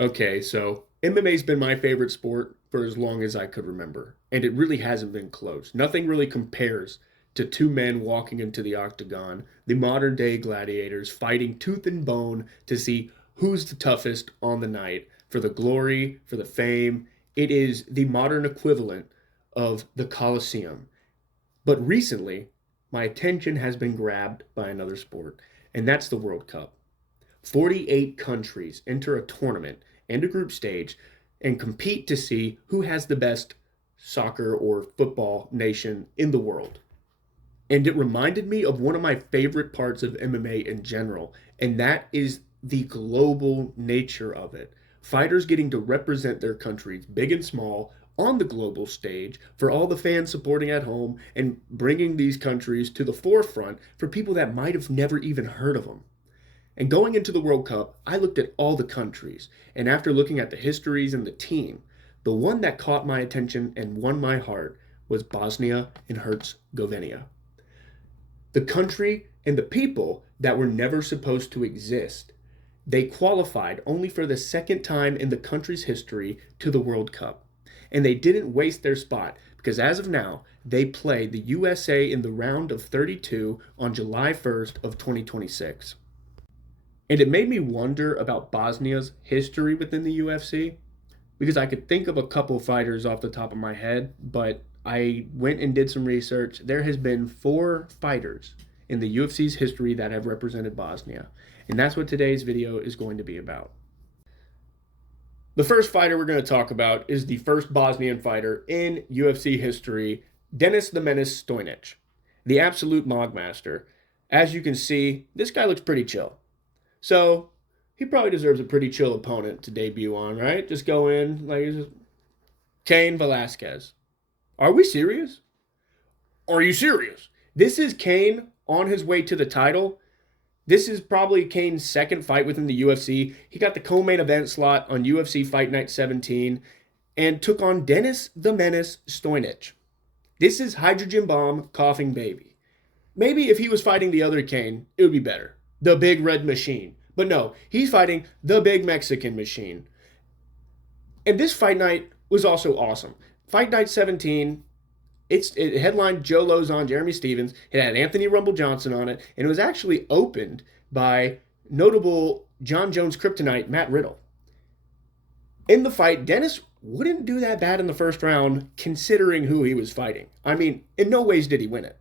Okay, so MMA's been my favorite sport for as long as I could remember, and it really hasn't been close. Nothing really compares to two men walking into the octagon, the modern day gladiators fighting tooth and bone to see who's the toughest on the night for the glory, for the fame. It is the modern equivalent of the Colosseum. But recently, my attention has been grabbed by another sport, and that's the World Cup. 48 countries enter a tournament and a group stage and compete to see who has the best soccer or football nation in the world. And it reminded me of one of my favorite parts of MMA in general, and that is the global nature of it. Fighters getting to represent their countries, big and small, on the global stage for all the fans supporting at home and bringing these countries to the forefront for people that might have never even heard of them. And going into the World Cup, I looked at all the countries, and after looking at the histories and the team, the one that caught my attention and won my heart was Bosnia and Herzegovina. The country and the people that were never supposed to exist. They qualified only for the second time in the country's history to the World Cup. And they didn't waste their spot because as of now, they play the USA in the round of 32 on July 1st of 2026. And it made me wonder about Bosnia's history within the UFC because I could think of a couple fighters off the top of my head, but I went and did some research. There has been four fighters in the UFC's history that have represented Bosnia, and that's what today's video is going to be about. The first fighter we're going to talk about is the first Bosnian fighter in UFC history, Denis the Menace Stojnic, the absolute Mogmaster. As you can see, this guy looks pretty chill. So he probably deserves a pretty chill opponent to debut on, right? Just go in like Cain Velasquez. Are we serious? Are you serious? This is Cain on his way to the title. This is probably Cain's second fight within the UFC. He got the co-main event slot on UFC Fight Night 17 and took on Denis the Menace Stojnic. This is Hydrogen Bomb Coughing Baby. Maybe if he was fighting the other Cain, it would be better. The Big Red Machine. But no, he's fighting the Big Mexican Machine. And this fight night was also awesome. Fight Night 17, it headlined Joe Lozon, Jeremy Stevens. It had Anthony Rumble Johnson on it. And it was actually opened by notable John Jones Kryptonite, Matt Riddle. In the fight, Dennis wouldn't do that bad in the first round considering who he was fighting. I mean, in no ways did he win it.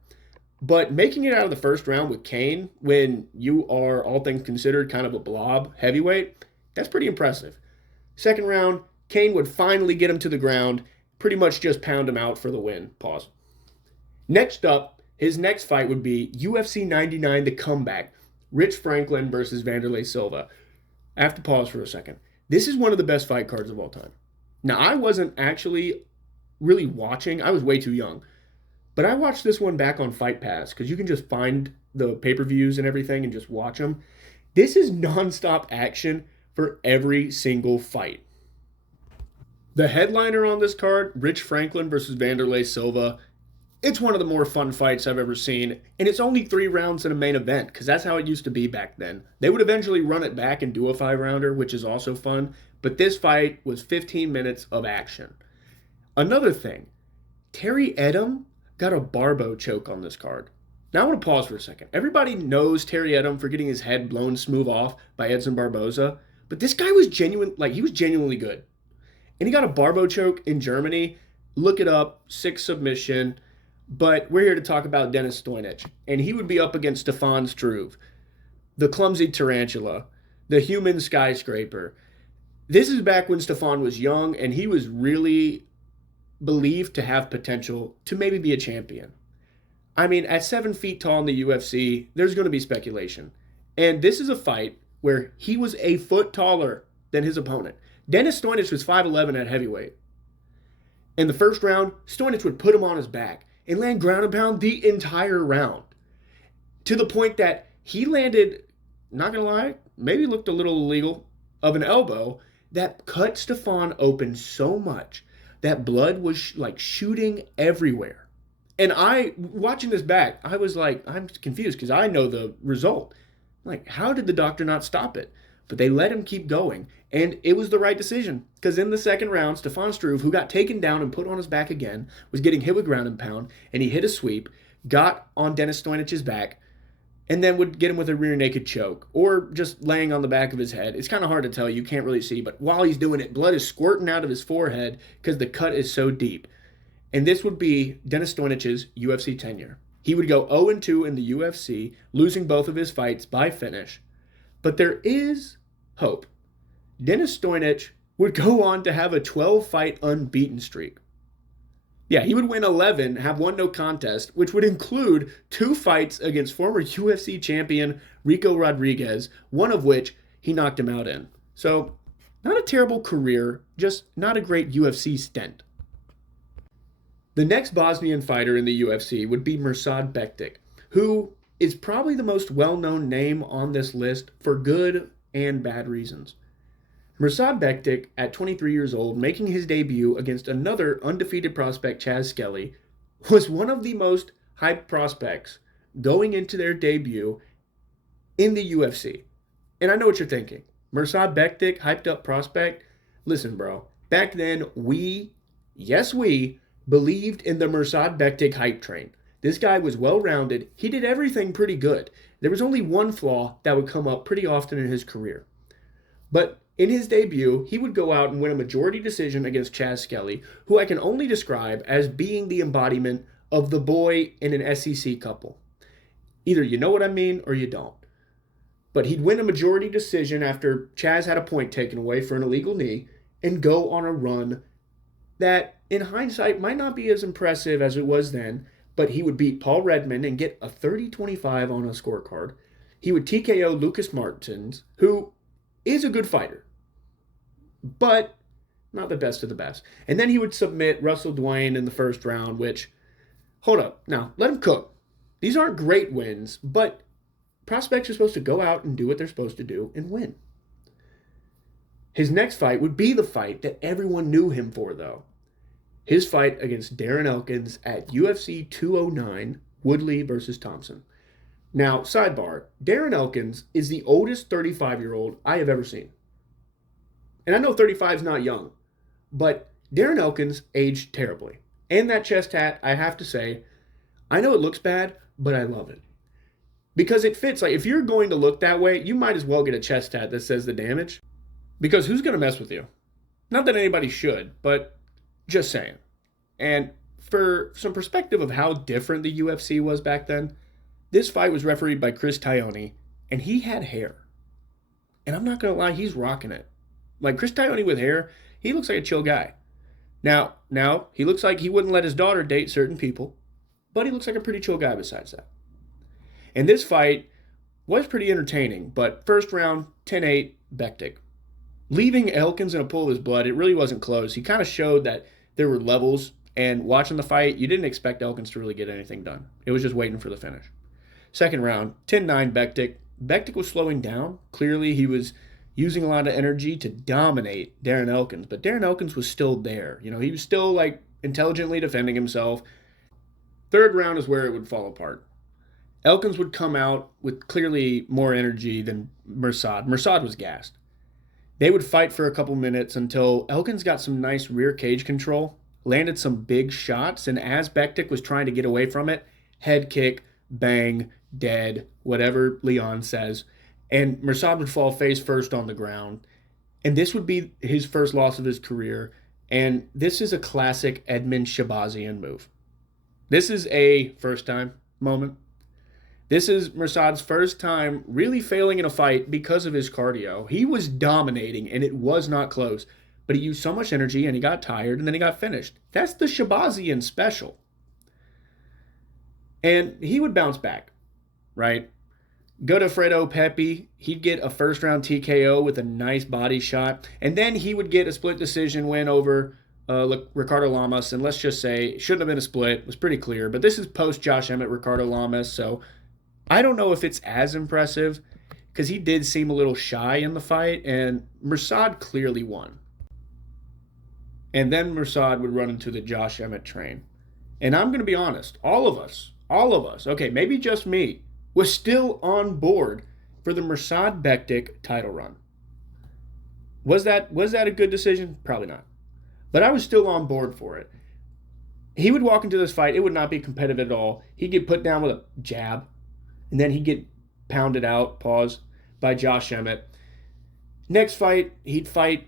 But making it out of the first round with Cain, when you are, all things considered, kind of a blob heavyweight, that's pretty impressive. Second round, Cain would finally get him to the ground, pretty much just pound him out for the win. Pause. Next up, his next fight would be UFC 99, The Comeback, Rich Franklin versus Wanderlei Silva. I have to pause for a second. This is one of the best fight cards of all time. Now, I wasn't actually really watching. I was way too young. But I watched this one back on Fight Pass because you can just find the pay-per-views and everything and just watch them. This is nonstop action for every single fight. The headliner on this card, Rich Franklin versus Wanderlei Silva, it's one of the more fun fights I've ever seen, and it's only 3 rounds in a main event because that's how it used to be back then. They would eventually run it back and do a 5-rounder, which is also fun, but this fight was 15 minutes of action. Another thing, Terry Edom got a barbo choke on this card. Now I want to pause for a second. Everybody knows Terry Edom for getting his head blown smooth off by Edson Barboza, but this guy was he was genuinely good. And he got a barbo choke in Germany. Look it up, 6 submission. But we're here to talk about Denis Stojnic, and he would be up against Stefan Struve, the clumsy tarantula, the human skyscraper. This is back when Stefan was young, and he was really believed to have potential to maybe be a champion. I mean, at 7 feet tall in the UFC, there's going to be speculation. And this is a fight where he was a foot taller than his opponent. Denis Stojnic was 5'11 at heavyweight. In the first round, Stojnic would put him on his back and land ground and pound the entire round. To the point that he landed, not going to lie, maybe looked a little illegal, of an elbow that cut Stefan open so much that blood was like shooting everywhere. And watching this back, I was like, I'm confused because I know the result. Like, how did the doctor not stop it? But they let him keep going, and it was the right decision. Because in the second round, Stefan Struve, who got taken down and put on his back again, was getting hit with ground and pound, and he hit a sweep, got on Denis Stojnic's back, and then would get him with a rear naked choke, or just laying on the back of his head. It's kind of hard to tell. You can't really see, but while he's doing it, blood is squirting out of his forehead because the cut is so deep. And this would be Denis Stojnic's UFC tenure. He would go 0-2 in the UFC, losing both of his fights by finish. But there is hope. Denis Stojnic would go on to have a 12-fight unbeaten streak. Yeah, he would win 11, have won no contest, which would include 2 fights against former UFC champion Rico Rodriguez, one of which he knocked him out in. So, not a terrible career, just not a great UFC stint. The next Bosnian fighter in the UFC would be Mirsad Bektic, who is probably the most well-known name on this list for good and bad reasons. Mirsad Bektic, at 23 years old, making his debut against another undefeated prospect, Chaz Skelly, was one of the most hyped prospects going into their debut in the UFC. And I know what you're thinking. Mirsad Bektic, hyped up prospect? Listen, bro. Back then, we believed in the Mirsad Bektic hype train. This guy was well-rounded. He did everything pretty good. There was only one flaw that would come up pretty often in his career. But in his debut, he would go out and win a majority decision against Chaz Skelly, who I can only describe as being the embodiment of the boy in an SEC couple. Either you know what I mean or you don't. But he'd win a majority decision after Chaz had a point taken away for an illegal knee and go on a run that, in hindsight, might not be as impressive as it was then, but he would beat Paul Redmond and get a 30-25 on a scorecard. He would TKO Lucas Martins, who is a good fighter, but not the best of the best. And then he would submit Russell Dwayne in the first round, which, hold up, now, let him cook. These aren't great wins, but prospects are supposed to go out and do what they're supposed to do and win. His next fight would be the fight that everyone knew him for, though. His fight against Darren Elkins at UFC 209, Woodley versus Thompson. Now, sidebar, Darren Elkins is the oldest 35-year-old I have ever seen. And I know 35 is not young, but Darren Elkins aged terribly. And that chest hat, I have to say, I know it looks bad, but I love it. Because it fits. Like, if you're going to look that way, you might as well get a chest hat that says the damage. Because who's going to mess with you? Not that anybody should, but just saying. And for some perspective of how different the UFC was back then, this fight was refereed by Chris Taioni, and he had hair. And I'm not going to lie, he's rocking it. Like, Chris Taioni with hair, he looks like a chill guy. Now, he looks like he wouldn't let his daughter date certain people, but he looks like a pretty chill guy besides that. And this fight was pretty entertaining, but first round, 10-8, Bektic. Leaving Elkins in a pool of his blood, it really wasn't close. He kind of showed that there were levels, and watching the fight, you didn't expect Elkins to really get anything done. It was just waiting for the finish. Second round, 10-9, Bektic. Bektic was slowing down. Clearly, he was using a lot of energy to dominate Darren Elkins, but Darren Elkins was still there. You know, he was still, like, intelligently defending himself. Third round is where it would fall apart. Elkins would come out with clearly more energy than Mirsad. Mirsad was gassed. They would fight for a couple minutes until Elkins got some nice rear cage control, landed some big shots, and as Bektic was trying to get away from it, head kick, bang, dead, whatever Leon says, and Mirsad would fall face first on the ground. And this would be his first loss of his career, and this is a classic Edmund Shabazian move. This is a first-time moment. This is Mirsad's first time really failing in a fight because of his cardio. He was dominating, and it was not close. But he used so much energy, and he got tired, and then he got finished. That's the Shabazian special. And he would bounce back, right? Go to Fredo Pepe. He'd get a first-round TKO with a nice body shot. And then he would get a split decision win over Ricardo Lamas. And let's just say, it shouldn't have been a split. It was pretty clear. But this is post-Josh Emmett, Ricardo Lamas, so I don't know if it's as impressive because he did seem a little shy in the fight, and Mirsad clearly won. And then Mirsad would run into the Josh Emmett train. And I'm going to be honest, all of us, okay, maybe just me, was still on board for the Mirsad Bektic title run. Was that a good decision? Probably not. But I was still on board for it. He would walk into this fight, it would not be competitive at all. He'd get put down with a jab, and then he'd get pounded out, pause, by Josh Emmett. Next fight, he'd fight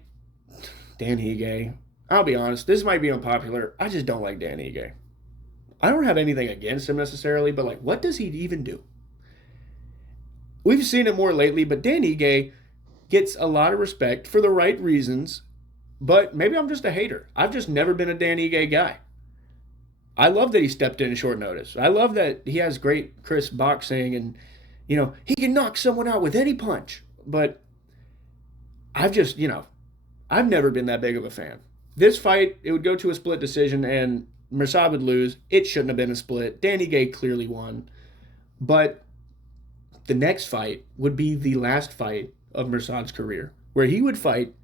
Dan Hige. I'll be honest, this might be unpopular. I just don't like Dan Hige. I don't have anything against him necessarily, but like, what does he even do? We've seen it more lately, but Dan Hige gets a lot of respect for the right reasons, but maybe I'm just a hater. I've just never been a Dan Hige guy. I love that he stepped in short notice. I love that he has great crisp boxing and, he can knock someone out with any punch. But I've just, I've never been that big of a fan. This fight, it would go to a split decision and Mirsad would lose. It shouldn't have been a split. Danny Gay clearly won. But the next fight would be the last fight of Mirsad's career, where he would fight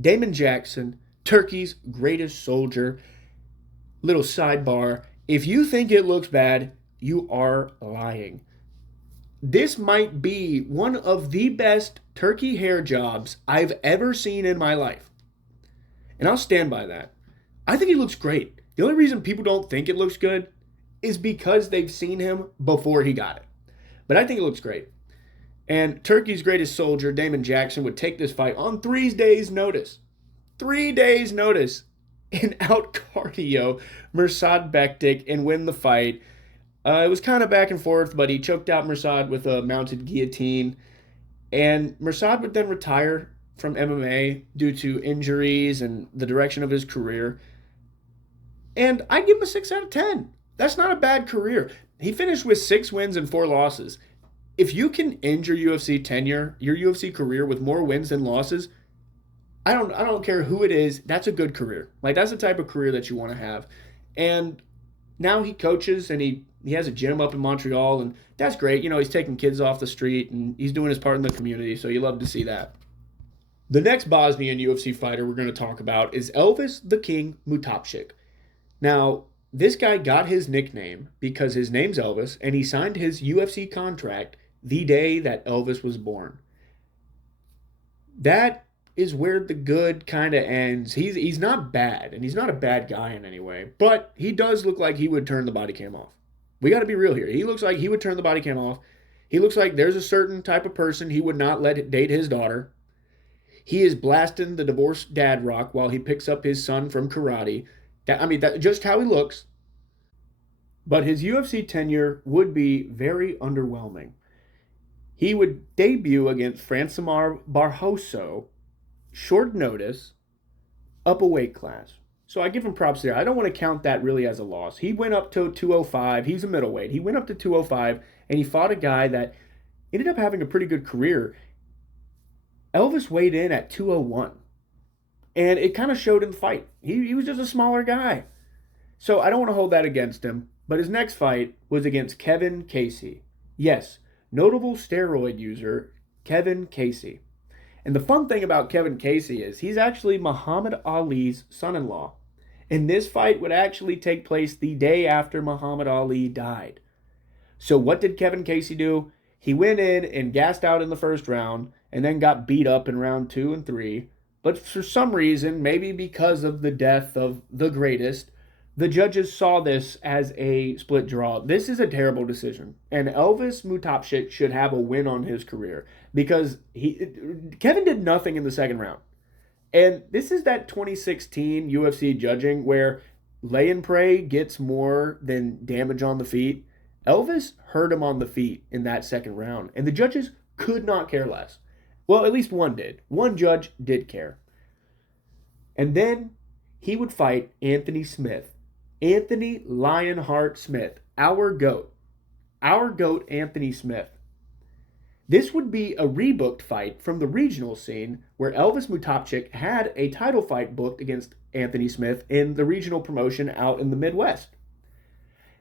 Damon Jackson, Turkey's greatest soldier. Little sidebar, if you think it looks bad, you are lying. This might be one of the best turkey hair jobs I've ever seen in my life. And I'll stand by that. I think he looks great. The only reason people don't think it looks good is because they've seen him before he got it. But I think it looks great. And Turkey's greatest soldier, Damon Jackson, would take this fight on 3 days' notice. 3 days' notice. And out cardio Mirsad Bektic and win the fight. It was kind of back and forth, but he choked out Mirsad with a mounted guillotine. And Mirsad would then retire from MMA due to injuries and the direction of his career. And I'd give him a 6 out of 10. That's not a bad career. He finished with 6 wins and 4 losses. If you can end your UFC tenure, your UFC career with more wins than losses, I don't care who it is, that's a good career. Like, that's the type of career that you want to have. And now he coaches and he has a gym up in Montreal, and that's great. He's taking kids off the street and he's doing his part in the community, so you love to see that. The next Bosnian UFC fighter we're going to talk about is Elvis the King Mutapcic. Now, this guy got his nickname because his name's Elvis, and he signed his UFC contract the day that Elvis was born. That is where the good kind of ends. He's not bad, and he's not a bad guy in any way, but he does look like he would turn the body cam off. We got to be real here. He looks like he would turn the body cam off. He looks like there's a certain type of person he would not let date his daughter. He is blasting the divorced dad rock while he picks up his son from karate. That's just how he looks. But his UFC tenure would be very underwhelming. He would debut against Francimar Barroso, short notice, up a weight class. So I give him props there. I don't want to count that really as a loss. He went up to 205. He's a middleweight. He went up to 205, and he fought a guy that ended up having a pretty good career. Elvis weighed in at 201, and it kind of showed in the fight. He was just a smaller guy. So I don't want to hold that against him, but his next fight was against Kevin Casey. Yes, notable steroid user Kevin Casey. And the fun thing about Kevin Casey is he's actually Muhammad Ali's son-in-law. And this fight would actually take place the day after Muhammad Ali died. So what did Kevin Casey do? He went in and gassed out in the first round and then got beat up in round 2 and 3. But for some reason, maybe because of the death of the greatest, the judges saw this as a split draw. This is a terrible decision. And Elvis Mutapcic should have a win on his career because Kevin did nothing in the second round. And this is that 2016 UFC judging where lay and pray gets more than damage on the feet. Elvis hurt him on the feet in that second round, and the judges could not care less. Well, at least one did. One judge did care. And then he would fight Anthony Smith. Anthony Lionheart Smith, our GOAT. Our GOAT, Anthony Smith. This would be a rebooked fight from the regional scene where Elvis Mutapcic had a title fight booked against Anthony Smith in the regional promotion out in the Midwest.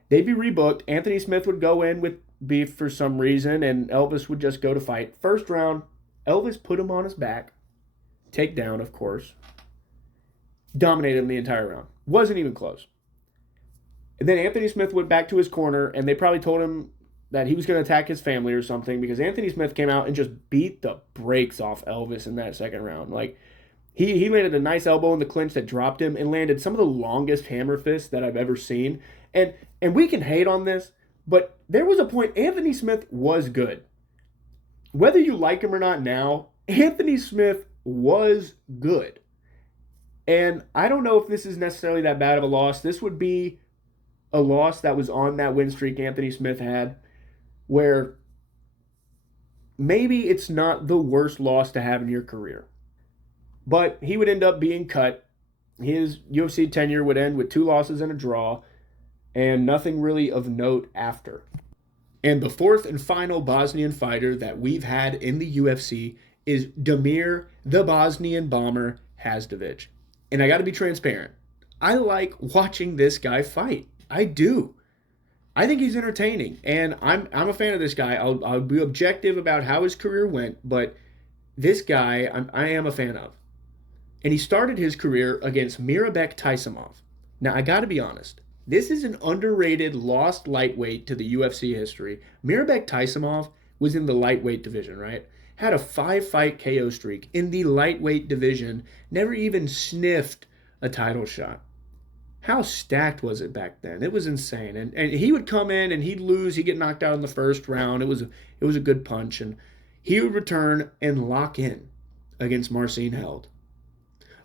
They'd be rebooked. Anthony Smith would go in with beef for some reason, and Elvis would just go to fight. First round, Elvis put him on his back. Takedown, of course. Dominated him the entire round. Wasn't even close. And then Anthony Smith went back to his corner, and they probably told him that he was going to attack his family or something because Anthony Smith came out and just beat the brakes off Elvis in that second round. Like, He landed a nice elbow in the clinch that dropped him and landed some of the longest hammer fists that I've ever seen. And we can hate on this, but there was a point Anthony Smith was good. Whether you like him or not now, Anthony Smith was good. And I don't know if this is necessarily that bad of a loss. This would be a loss that was on that win streak Anthony Smith had, where maybe it's not the worst loss to have in your career. But he would end up being cut. His UFC tenure would end with 2 losses and a draw, and nothing really of note after. And the fourth and final Bosnian fighter that we've had in the UFC is Damir the Bosnian Bomber Hadzovic. And I got to be transparent. I like watching this guy fight. I do. I think he's entertaining, and I'm a fan of this guy. I'll be objective about how his career went, but this guy I am a fan of. And he started his career against Mirsad Bektic. Now, I got to be honest. This is an underrated, lost lightweight to the UFC history. Mirsad Bektic was in the lightweight division, right? Had a 5-fight KO streak in the lightweight division, never even sniffed a title shot. How stacked was it back then? It was insane. And he would come in and he'd lose. He'd get knocked out in the first round. It was a good punch. And he would return and lock in against Marcin Held.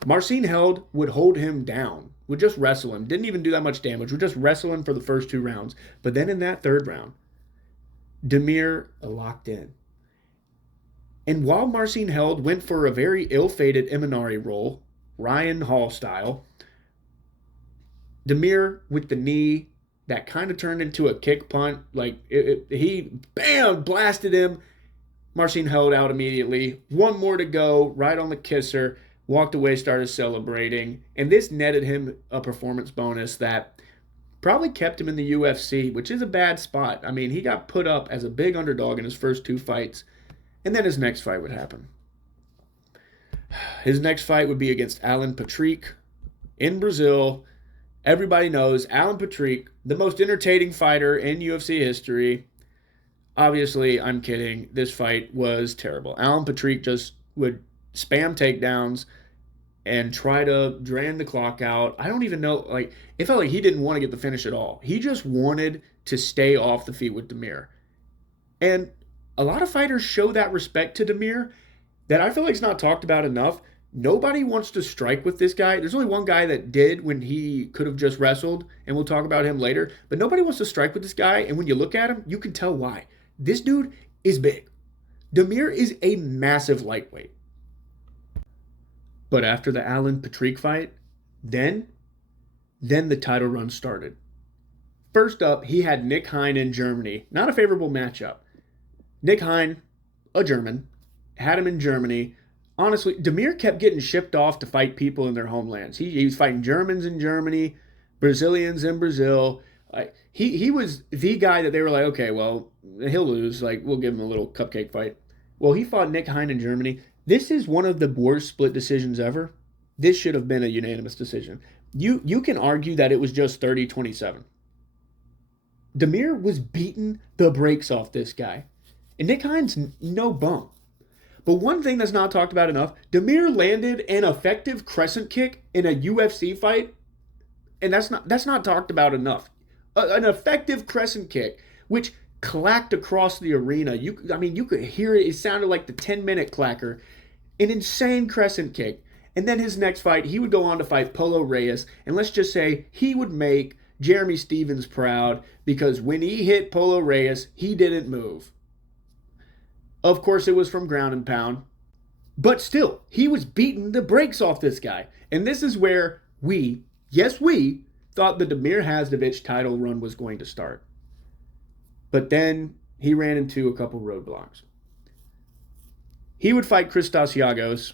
Marcin Held would hold him down, would just wrestle him. Didn't even do that much damage. Would just wrestle him for the first 2 rounds. But then in that 3rd round, Damir locked in. And while Marcin Held went for a very ill-fated Imanari roll, Ryan Hall style, Damir with the knee that kind of turned into a kick punt, like he bam blasted him. Marcin Held out immediately. 1 more to go, right on the kisser. Walked away, started celebrating, and this netted him a performance bonus that probably kept him in the UFC, which is a bad spot. I mean, he got put up as a big underdog in his first 2 fights, and then his next fight would happen. His next fight would be against Alan Patrick in Brazil. Everybody knows Alan Patrick, the most entertaining fighter in UFC history. Obviously, I'm kidding. This fight was terrible. Alan Patrick just would spam takedowns and try to drain the clock out. I don't even know, it felt like he didn't want to get the finish at all. He just wanted to stay off the feet with Damir. And a lot of fighters show that respect to Damir that I feel like it's not talked about enough. Nobody wants to strike with this guy. There's only one guy that did when he could have just wrestled, and we'll talk about him later. But nobody wants to strike with this guy, and when you look at him, you can tell why. This dude is big. Damir is a massive lightweight. But after the Alan Patrick fight, then the title run started. First up, he had Nick Hein in Germany. Not a favorable matchup. Nick Hein, a German, had him in Germany. Honestly, Damir kept getting shipped off to fight people in their homelands. He was fighting Germans in Germany, Brazilians in Brazil. He was the guy that they were like, okay, well, he'll lose. We'll give him a little cupcake fight. Well, he fought Nick Hein in Germany. This is one of the worst split decisions ever. This should have been a unanimous decision. You can argue that it was just 30-27. Damir was beating the brakes off this guy. And Nick Hein's no bum. But one thing that's not talked about enough, Damir landed an effective crescent kick in a UFC fight. And that's not talked about enough. An effective crescent kick, which clacked across the arena. You could hear it. It sounded like the 10-minute clacker. An insane crescent kick. And then his next fight, he would go on to fight Polo Reyes. And let's just say he would make Jeremy Stevens proud because when he hit Polo Reyes, he didn't move. Of course, it was from ground and pound. But still, he was beating the brakes off this guy. And this is where we thought the Damir Hadzovic title run was going to start. But then he ran into a couple roadblocks. He would fight Christos Giagos,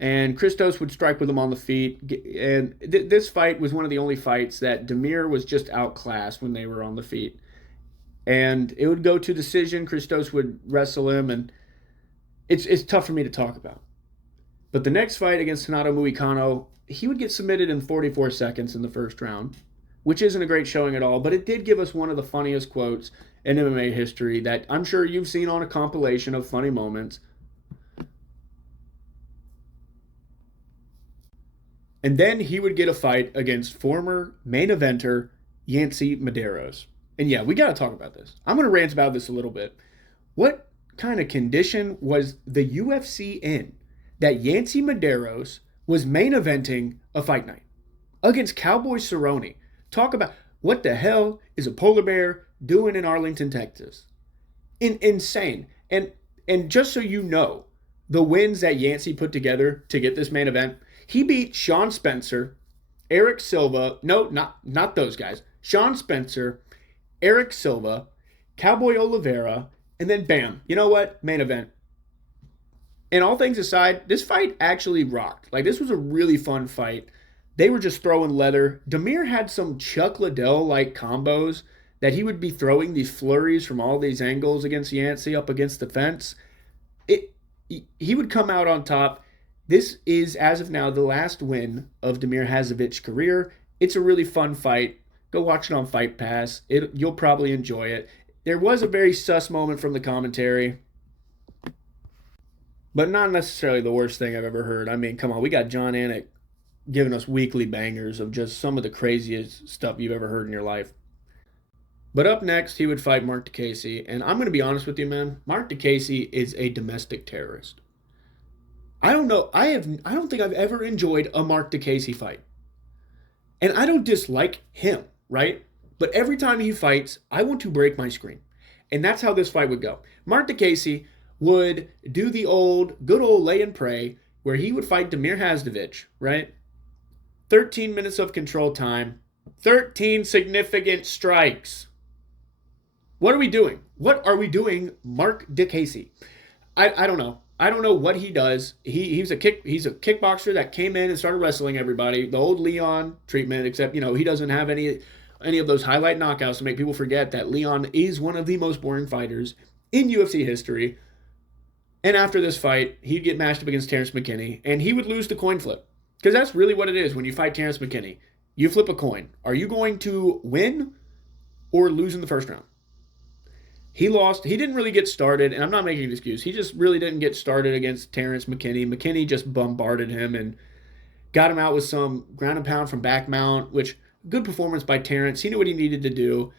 and Christos would strike with him on the feet. And this fight was one of the only fights that Damir was just outclassed when they were on the feet. And it would go to decision. Christos would wrestle him, and it's tough for me to talk about. But the next fight against Renato Moicano, he would get submitted in 44 seconds in the first round, which isn't a great showing at all, but it did give us one of the funniest quotes in MMA history that I'm sure you've seen on a compilation of funny moments. And then he would get a fight against former main eventer Yancy Medeiros. And yeah, we got to talk about this. I'm going to rant about this a little bit. What kind of condition was the UFC in that Yancy Medeiros was main eventing a fight night against Cowboy Cerrone? Talk about what the hell is a polar bear doing in Arlington, Texas? Insane. And just so you know, the wins that Yancy put together to get this main event, he beat Sean Spencer, Eric Silva, no, not those guys. Sean Spencer, Eric Silva, Cowboy Oliveira, and then bam, you know what? Main event. And all things aside, this fight actually rocked. Like, this was a really fun fight. They were just throwing leather. Damir had some Chuck Liddell-like combos that he would be throwing these flurries from all these angles against Yancy up against the fence. He would come out on top. This is, as of now, the last win of Damir Hadzovic's career. It's a really fun fight. Go watch it on Fight Pass. You'll probably enjoy it. There was a very sus moment from the commentary, but not necessarily the worst thing I've ever heard. I mean, come on, we got John Anik giving us weekly bangers of just some of the craziest stuff you've ever heard in your life. But up next, he would fight Mark DeCasey, and I'm going to be honest with you, man. Mark DeCasey is a domestic terrorist. I don't know. I don't think I've ever enjoyed a Mark DeCasey fight. And I don't dislike him, right? But every time he fights, I want to break my screen. And that's how this fight would go. Mark DeCasey would do the good old lay and pray, where he would fight Damir Hadzovic, right? 13 minutes of control time, 13 significant strikes. What are we doing? What are we doing, Mark DeCasey? I don't know. I don't know what he does. He's a kickboxer that came in and started wrestling everybody. The old Leon treatment, except, he doesn't have any of those highlight knockouts to make people forget that Leon is one of the most boring fighters in UFC history. And after this fight, he'd get matched up against Terrence McKinney, and he would lose the coin flip. Because that's really what it is when you fight Terrence McKinney. You flip a coin. Are you going to win or lose in the first round? He lost. He didn't really get started, and I'm not making an excuse. He just really didn't get started against Terrence McKinney. McKinney just bombarded him and got him out with some ground and pound from back mount, which, good performance by Terrence. He knew what he needed to do,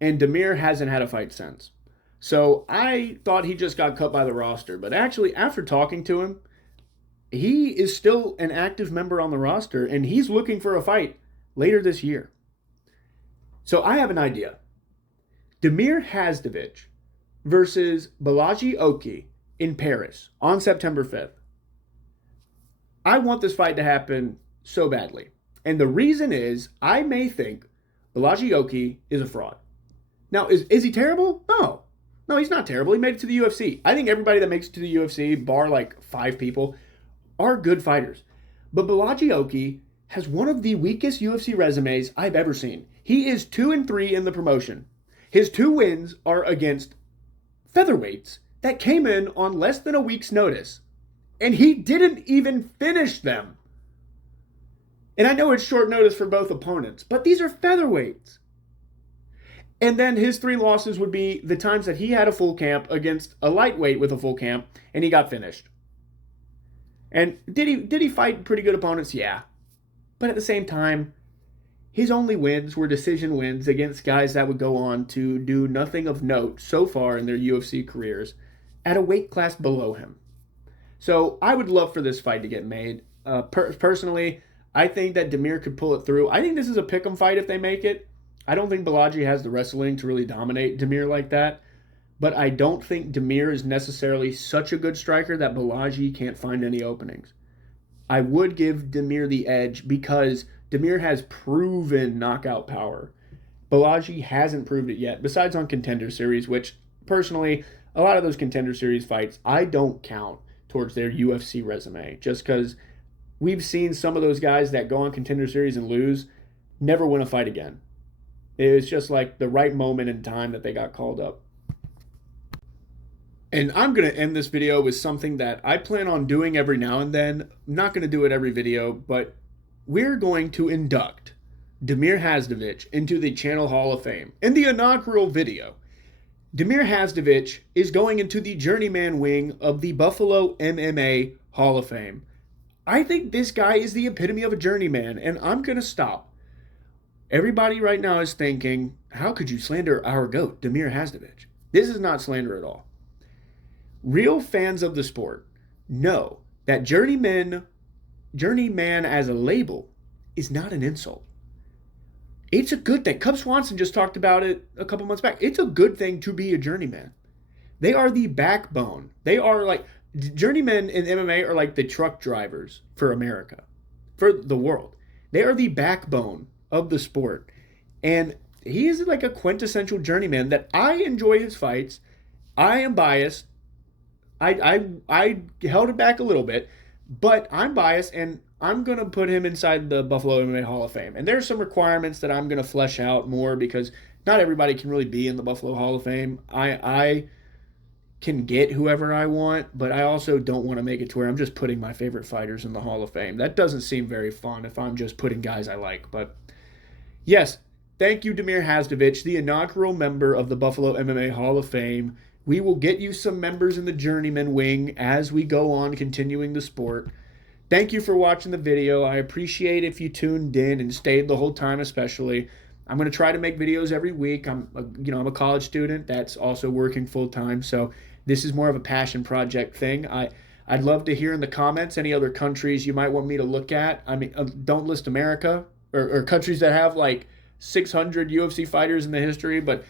and Damir hasn't had a fight since. So I thought he just got cut by the roster, but actually, after talking to him, he is still an active member on the roster, and he's looking for a fight later this year. So I have an idea. Damir Hadzovic versus Balaji Oki in Paris on September 5th. I want this fight to happen so badly. And the reason is, I may think Balaji Oki is a fraud. Now, is he terrible? No. No, he's not terrible. He made it to the UFC. I think everybody that makes it to the UFC, bar like 5 people, are good fighters. But Balaji Oki has one of the weakest UFC resumes I've ever seen. He is 2-3 in the promotion. His 2 wins are against featherweights that came in on less than a week's notice. And he didn't even finish them. And I know it's short notice for both opponents, but these are featherweights. And then his 3 losses would be the times that he had a full camp against a lightweight with a full camp, and he got finished. And did he fight pretty good opponents? Yeah. But at the same time, his only wins were decision wins against guys that would go on to do nothing of note so far in their UFC careers at a weight class below him. So I would love for this fight to get made. Personally, I think that Damir could pull it through. I think this is a pick'em fight if they make it. I don't think Balaji has the wrestling to really dominate Damir like that. But I don't think Damir is necessarily such a good striker that Balaji can't find any openings. I would give Damir the edge because Damir has proven knockout power. Balaji hasn't proved it yet, besides on Contender Series, which, personally, a lot of those Contender Series fights, I don't count towards their UFC resume, just because we've seen some of those guys that go on Contender Series and lose, never win a fight again. It was just like the right moment in time that they got called up. And I'm going to end this video with something that I plan on doing every now and then. I'm not going to do it every video, but we're going to induct Damir Hadzovic into the Channel Hall of Fame. In the inaugural video, Damir Hadzovic is going into the journeyman wing of the Buffalo MMA Hall of Fame. I think this guy is the epitome of a journeyman, and I'm going to stop. Everybody right now is thinking, how could you slander our GOAT, Damir Hadzovic? This is not slander at all. Real fans of the sport know that journeyman as a label is not an insult. It's a good thing. Cub Swanson just talked about it a couple months back. It's a good thing to be a journeyman. They are the backbone. They are like journeymen in MMA are like the truck drivers for America, for the world. They are the backbone of the sport. And he is like a quintessential journeyman that I enjoy his fights. I am biased. I held it back a little bit, but I'm biased and I'm going to put him inside the Buffalo MMA Hall of Fame. And there's some requirements that I'm going to flesh out more because not everybody can really be in the Buffalo Hall of Fame. I can get whoever I want, but I also don't want to make it to where I'm just putting my favorite fighters in the Hall of Fame. That doesn't seem very fun if I'm just putting guys I like. But yes, thank you, Damir Hadzovic, the inaugural member of the Buffalo MMA Hall of Fame. We will get you some members in the journeyman wing as we go on continuing the sport. Thank you for watching the video. I appreciate if you tuned in and stayed the whole time especially. I'm going to try to make videos every week. I'm a college student that's also working full time, so this is more of a passion project thing. I'd love to hear in the comments any other countries you might want me to look at. I mean, don't list America or countries that have like 600 UFC fighters in the history, but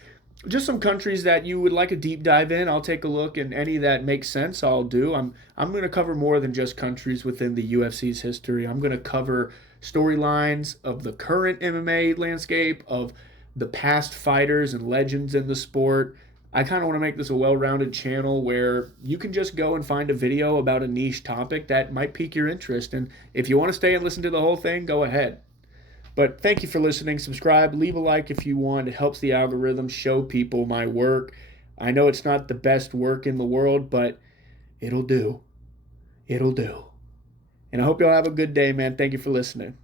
just some countries that you would like a deep dive in. I'll take a look, and any that makes sense I'll do. I'm going to cover more than just countries within the UFC's history. I'm going to cover storylines of the current MMA landscape, of the past fighters and legends in the sport. I kind of want to make this a well-rounded channel where you can just go and find a video about a niche topic that might pique your interest. And if you want to stay and listen to the whole thing, go ahead. But thank you for listening. Subscribe, leave a like if you want. It helps the algorithm show people my work. I know it's not the best work in the world, but it'll do. It'll do. And I hope y'all have a good day, man. Thank you for listening.